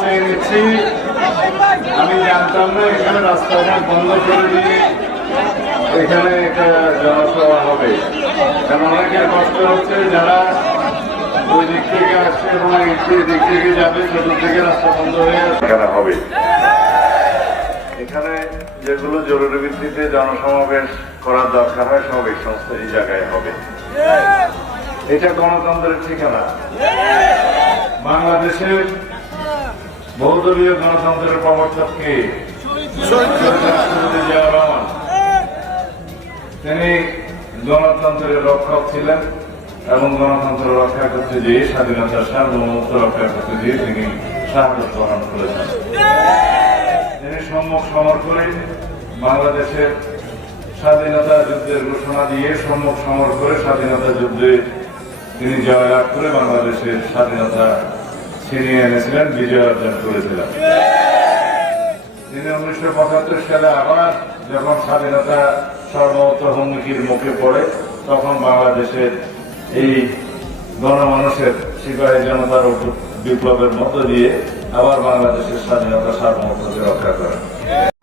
চেয়ে নিচ্ছি আমি জানতাম না, এখানে রাস্তাঘাট বন্ধ করে দিয়ে এখানে একটা জনসভা হবে। কারণ অনেকের কষ্ট হচ্ছে? যারা ওই দিক থেকে আসছে এবং দিক থেকে যাবে চতুর্দিকে রাস্তা বন্ধ হয়ে এখানে হবে। এখানে যেগুলো জরুরি ভিত্তিতে জনসমাবেশ করার দরকার হয়, সব এই সমস্ত এই জায়গায় হবে। এটা গণতন্ত্রের ঠিকানা। বাংলাদেশের বহুদলীয় গণতন্ত্রের প্রবর্তক কে? রাষ্ট্রপতি জিয়াউর রহমান। তিনি গণতন্ত্রের রক্ষক ছিলেন এবং গণতন্ত্র রক্ষা করতে গিয়ে স্বাধীনতার সার্বভৌমত্ব রক্ষা করতে গিয়ে তিনি সাহায্য গ্রহণ করেছেন। তিনি সম্মুখ সমর করে বাংলাদেশের স্বাধীনতা যুদ্ধের ঘোষণা দিয়ে সম্মুখ সমর করে স্বাধীনতা যুদ্ধে তিনি জয়লাভ করে বাংলাদেশের স্বাধীনতা এনেছিলেন, বিজয় অর্জন করেছিলেন। তিনি উনিশশো পঁচাত্তর সালে আবার যখন স্বাধীনতা সর্বত মুখে পড়ে, তখন বাংলাদেশের এই গণমানুষের সিপাহী জনতার বিপ্লবের মধ্য দিয়ে আবার বাংলাদেশের স্বাধীনতা সার্বভৌমত্বকে রক্ষা করেন।